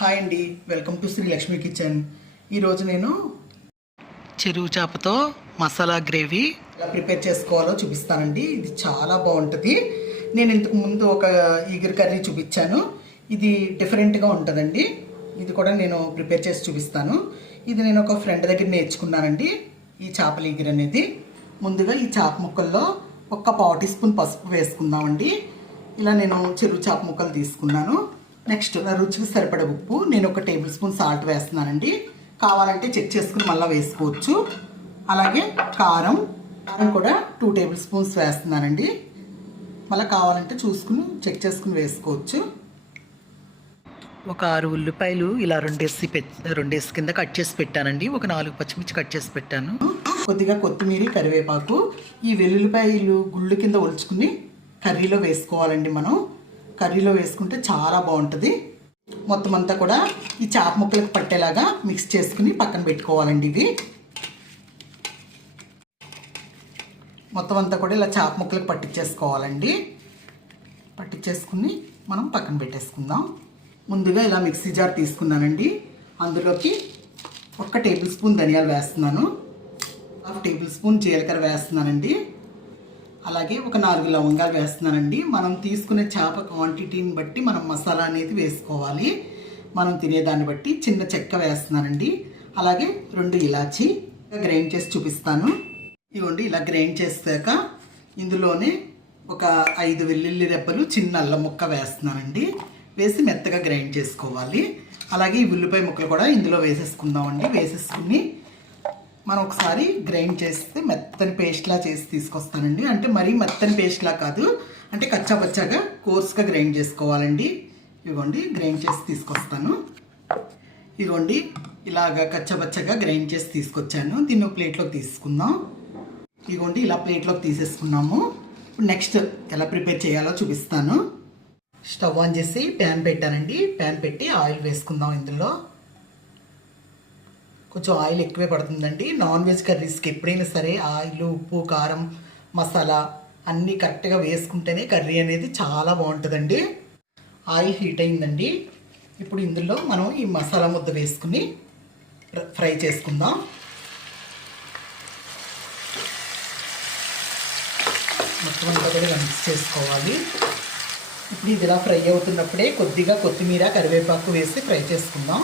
Hi అండి welcome to Shri Lakshmi kitchen. ఈరోజు నేను చెరువు చేపతో మసాలా గ్రేవీ ఎలా ప్రిపేర్ చేసుకోవాలో చూపిస్తానండి. ఇది చాలా బాగుంటుంది. నేను ఇంతకు ముందు ఒక ఈగర్ కర్రీ చూపించాను. ఇది డిఫరెంట్గా ఉంటుందండి. ఇది కూడా నేను ప్రిపేర్ చేసి చూపిస్తాను. ఇది నేను ఒక ఫ్రెండ్ దగ్గర నేర్చుకున్నానండి ఈ చేపల ఈగర్ అనేది. ముందుగా ఈ చేప ముక్కల్లో ఒక్క పావు టీ స్పూన్ పసుపు వేసుకుందామండి. ఇలా నేను చెరువు చేప ముక్కలు తీసుకున్నాను. నెక్స్ట్ నా రుచికి సరిపడే ఉప్పు నేను ఒక టేబుల్ స్పూన్ సాల్ట్ వేస్తున్నానండి. కావాలంటే చెక్ చేసుకుని మళ్ళీ వేసుకోవచ్చు. అలాగే కారం కారం కూడా టూ టేబుల్ స్పూన్స్ వేస్తున్నానండి. మళ్ళీ కావాలంటే చూసుకుని చెక్ చేసుకుని వేసుకోవచ్చు. ఒక ఆరు ఉల్లిపాయలు ఇలా రెండేసి పెట్ రెండేసి కింద కట్ చేసి పెట్టానండి. ఒక నాలుగు పచ్చిమిర్చి కట్ చేసి పెట్టాను. కొద్దిగా కొత్తిమీర కరివేపాకు ఈ వెల్లుల్లిపాయలు గుళ్ళు కింద ఒలుచుకుని కర్రీలో వేసుకోవాలండి మనం. కర్రీలో వేసుకుంటే చాలా బాగుంటుంది. మొత్తం అంతా కూడా ఈ చేప ముక్కలకు పట్టేలాగా మిక్స్ చేసుకుని పక్కన పెట్టుకోవాలండి ఇవి. మొత్తం అంతా కూడా ఇలా చేప ముక్కలకు పట్టించేసుకోవాలండి పట్టించేసుకుని మనం పక్కన పెట్టేసుకుందాం. ముందుగా ఇలా మిక్సీ జార్ తీసుకున్నానండి. అందులోకి ఒక్క టేబుల్ స్పూన్ ధనియాలు వేస్తున్నాను. హాఫ్ టేబుల్ స్పూన్ జీలకర్ర వేస్తున్నానండి. అలాగే ఒక నాలుగు లవంగాలు వేస్తున్నానండి. మనం తీసుకునే చేప క్వాంటిటీని బట్టి మనం మసాలా అనేది వేసుకోవాలి. మనం తినేదాన్ని బట్టి చిన్న చెక్క వేస్తున్నానండి. అలాగే రెండు ఇలాచి గ్రైండ్ చేసి చూపిస్తాను. ఇవ్వండి ఇలా గ్రైండ్ చేసాక ఇందులోనే ఒక ఐదు వెల్లుల్లి రెబ్బలు చిన్న అల్లం ముక్క వేస్తున్నానండి. వేసి మెత్తగా గ్రైండ్ చేసుకోవాలి. అలాగే ఈ ఉల్లిపాయ ముక్కలు కూడా ఇందులో వేసేసుకుందామండి. వేసేసుకుని మనం ఒకసారి గ్రైండ్ చేస్తే మెత్తని పేస్ట్లా చేసి తీసుకొస్తానండి. అంటే మరీ మెత్తని పేస్ట్లా కాదు. అంటే కచ్చా పచ్చాగా కోర్స్గా గ్రైండ్ చేసుకోవాలండి. ఇవ్వండి గ్రైండ్ చేసి తీసుకొస్తాను. ఇవ్వండి ఇలాగా కచ్చపచ్చగా గ్రైండ్ చేసి తీసుకొచ్చాను. దీన్ని ఒక ప్లేట్లోకి తీసుకుందాం. ఇదిగోండి ఇలా ప్లేట్లోకి తీసేసుకున్నాము. ఇప్పుడు నెక్స్ట్ ఎలా ప్రిపేర్ చేయాలో చూపిస్తాను. స్టవ్ ఆన్ చేసి ప్యాన్ పెట్టానండి. ప్యాన్ పెట్టి ఆయిల్ వేసుకుందాం ఇందులో. కొంచెం ఆయిల్ ఎక్కువే పడుతుందండి. నాన్ వెజ్ కర్రీస్కి ఎప్పుడైనా సరే ఆయిల్ ఉప్పు కారం మసాలా అన్నీ కరెక్ట్గా వేసుకుంటేనే కర్రీ అనేది చాలా బాగుంటుందండి. ఆయిల్ హీట్ అయిందండి. ఇప్పుడు ఇందులో మనం ఈ మసాలా ముద్ద వేసుకుని ఫ్రై చేసుకుందాం. మొత్తం అంతా కూడా మిక్స్ చేసుకోవాలి. ఇప్పుడు ఇది ఇలా ఫ్రై అవుతున్నప్పుడే కొద్దిగా కొత్తిమీర కరివేపాకు వేసి ఫ్రై చేసుకుందాం.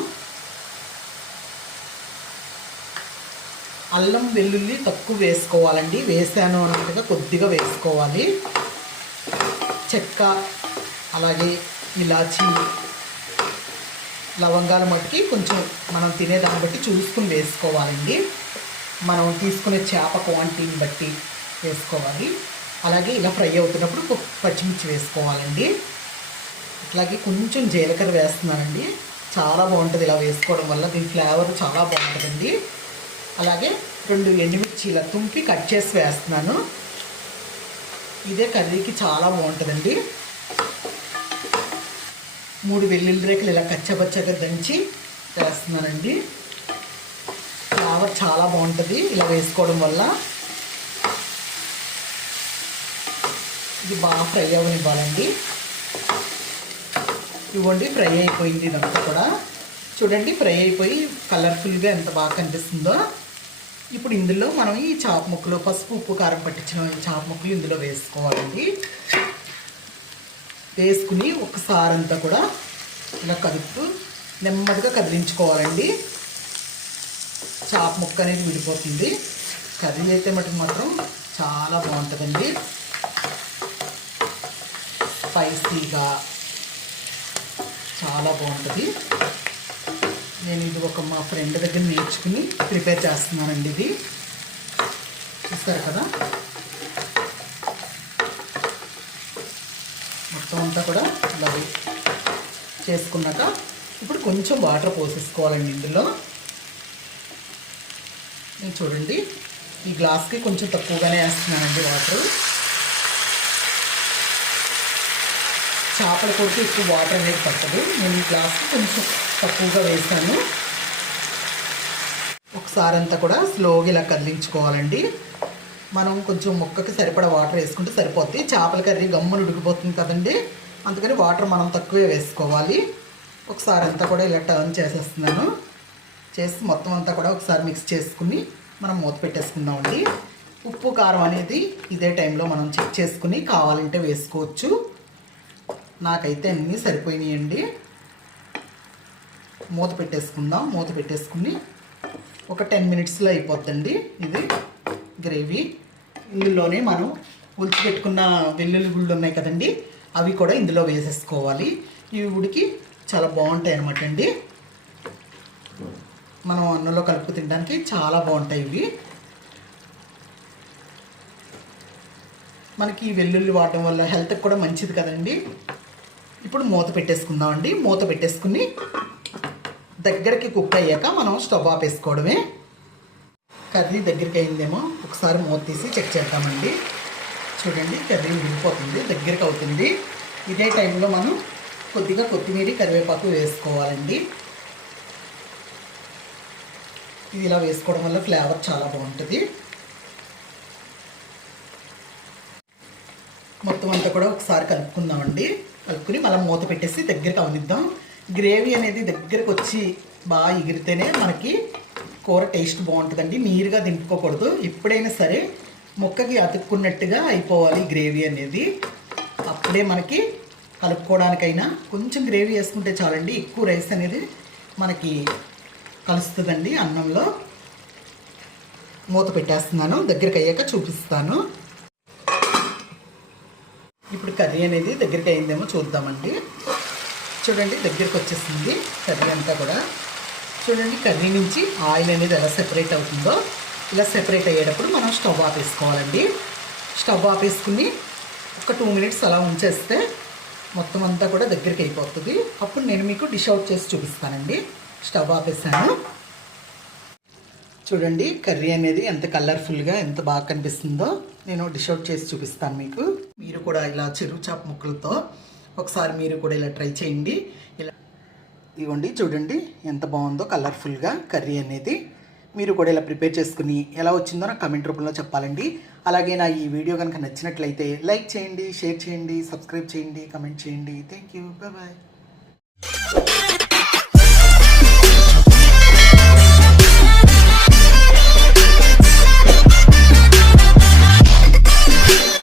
అల్లం వెల్లుల్లి తక్కువ వేసుకోవాలండి. వేసాను అన్నట్టుగా కొద్దిగా వేసుకోవాలి. చెక్క అలాగే ఇలాచి లవంగాలు మట్టుకి కొంచెం మనం తినేదాన్ని బట్టి చూసుకుని వేసుకోవాలండి. మనం తీసుకునే చేప క్వాంటిటీని బట్టి వేసుకోవాలి. అలాగే ఇలా ఫ్రై అవుతున్నప్పుడు పచ్చిమిర్చి వేసుకోవాలండి. అట్లాగే కొంచెం జీలకర్ర వేస్తున్నానండి. చాలా బాగుంటుంది ఇలా వేసుకోవడం వల్ల. దీని ఫ్లేవర్ చాలా బాగుంటుందండి. అలాగే రెండు ఎండుమిర్చి ఇలా తుంపి కట్ చేసి వేస్తున్నాను. ఇదే కర్రీకి చాలా బాగుంటుందండి. మూడు వెల్లుల్లి రేకులు ఇలా కచ్చపచ్చగా దంచి వేస్తున్నానండి. ఫ్లేవర్ చాలా బాగుంటుంది ఇలా వేసుకోవడం వల్ల. ఇది బాగా ఫ్రై అవ్వనివ్వాలండి. ఇవ్వండి ఫ్రై అయిపోయింది ఇదంతా కూడా. చూడండి ఫ్రై అయిపోయి కలర్ఫుల్గా ఎంత బాగా కనిపిస్తుందో. ఇప్పుడు ఇందులో మనం ఈ చాప ముక్కలు పసుపు ఉప్పు కారం పట్టించిన చాప ముక్కలు ఇందులో వేసుకోవాలండి. వేసుకుని ఒకసారి అంతా కూడా ఇలా కదుపుతూ నెమ్మదిగా కదిలించుకోవాలండి. చాప ముక్క అనేది విడిపోతుంది. కర్రీ అయితే మటుకు మాత్రం చాలా బాగుంటుందండి. స్పైసీగా చాలా బాగుంటుంది. నేను ఇది ఒక మా ఫ్రెండ్ దగ్గర నేర్చుకుని ప్రిపేర్ చేస్తున్నానండి ఇది. చూస్తారు కదా? మొత్తం అంతా కూడా ఇలా చేసుకున్నాక ఇప్పుడు కొంచెం వాటర్ పోసేసుకోవాలండి ఇందులో. నేను చూడండి ఈ గ్లాస్కి కొంచెం తక్కువగానే వేస్తున్నానండి వాటర్. చేపల కొడుకు ఎక్కువ వాటర్ అనేది పట్టదు. నేను ఈ గ్లాస్కి కొంచెం తక్కువగా వేసాను. ఒకసారి అంతా కూడా స్లోగా ఇలా కదిలించుకోవాలండి. మనం కొంచెం ముక్కకి సరిపడా వాటర్ వేసుకుంటే సరిపోద్ది. చేపల కర్రీ గమ్మును ఉడికిపోతుంది కదండి. అందుకని వాటర్ మనం తక్కువే వేసుకోవాలి. ఒకసారి అంతా కూడా ఇలా టర్న్ చేసేస్తున్నాను. చేసి మొత్తం అంతా కూడా ఒకసారి మిక్స్ చేసుకుని మనం మూత పెట్టేసుకుందామండి. ఉప్పు కారం అనేది ఇదే టైంలో మనం చెక్ చేసుకుని కావాలంటే వేసుకోవచ్చు. నాకైతే అన్నీ సరిపోయినాయండి. మూత పెట్టేసుకుందాం. మూత పెట్టేసుకుని ఒక టెన్ మినిట్స్లో అయిపోద్దండి ఇది గ్రేవీ. ఇందులోనే మనం ఉల్చి పెట్టుకున్న వెల్లుల్లి గుళ్ళు ఉన్నాయి కదండి అవి కూడా ఇందులో వేసేసుకోవాలి. ఇవి ఉడికి చాలా బాగుంటాయి అనమాట అండి. మనం అన్నంలో కలుపు తినడానికి చాలా బాగుంటాయి ఇవి. మనకి ఈ వెల్లుల్లి వాడటం వల్ల హెల్త్కి కూడా మంచిది కదండి. ఇప్పుడు మూత పెట్టేసుకుందామండి. మూత పెట్టేసుకుని దగ్గరికి కుక్ అయ్యాక మనం స్టవ్ ఆపేసుకోవడమే కర్రీ దగ్గరికి అయిందేమో ఒకసారి మూత తీసి చెక్ చేద్దామండి. చూడండి కర్రీ ఉడికిపోతుంది దగ్గరికి అవుతుంది. ఇదే టైంలో మనం కొద్దిగా కొత్తిమీర కరివేపాకు వేసుకోవాలండి. ఇది ఇలా వేసుకోవడం వల్ల ఫ్లేవర్ చాలా బాగుంటుంది. మొత్తం అంతా కూడా ఒకసారి కలుపుకుందామండి. కలుపుకుని మళ్ళీ మూత పెట్టేసి దగ్గరికి అవనిద్దాం. గ్రేవీ అనేది దగ్గరకు వచ్చి బాగా ఎగిరితేనే మనకి కూర టేస్ట్ బాగుంటుందండి. నీరుగా దింపుకోకూడదు. ఎప్పుడైనా సరే ముక్కకి అతుక్కున్నట్టుగా అయిపోవాలి గ్రేవీ అనేది. అప్పుడే మనకి కలుపుకోవడానికైనా కొంచెం గ్రేవీ వేసుకుంటే చాలండి ఎక్కువ రైస్ అనేది మనకి కలుస్తుందండి అన్నంలో. మూత పెట్టేస్తున్నాను. దగ్గరికి అయ్యాక చూపిస్తాను. ఇప్పుడు కర్రీ అనేది దగ్గరికి అయిందేమో చూద్దామండి. చూడండి దగ్గరికి వచ్చేసింది కర్రీ అంతా కూడా. చూడండి కర్రీ నుంచి ఆయిల్ అనేది ఎలా సెపరేట్ అవుతుందో. ఇలా సెపరేట్ అయ్యేటప్పుడు మనం స్టవ్ ఆపేసుకోవాలండి స్టవ్ ఆపేసుకుని ఒక టూ మినిట్స్ అలా ఉంచేస్తే మొత్తం అంతా కూడా దగ్గరికి అయిపోతుంది. అప్పుడు నేను మీకు డిష్ అవుట్ చేసి చూపిస్తానండి. స్టవ్ ఆపేసాను చూడండి కర్రీ అనేది ఎంత కలర్ఫుల్గా ఎంత బాగా కనిపిస్తుందో నేను డిష్ అవుట్ చేసి చూపిస్తాను మీకు. మీరు కూడా ఇలా చెరువు చాప ముక్కలతో ఒకసారి మీరు కూడా ఇలా ట్రై చేయండి. ఇలా ఇవ్వండి చూడండి ఎంత బాగుందో కలర్ఫుల్గా కర్రీ అనేది. మీరు కూడా ఇలా ప్రిపేర్ చేసుకుని ఎలా వచ్చిందో నాకు కమెంట్ రూపంలో చెప్పాలండి. అలాగే నా ఈ వీడియో కనుక నచ్చినట్లయితే లైక్ చేయండి షేర్ చేయండి సబ్స్క్రైబ్ చేయండి కమెంట్ చేయండి. Thank you bye.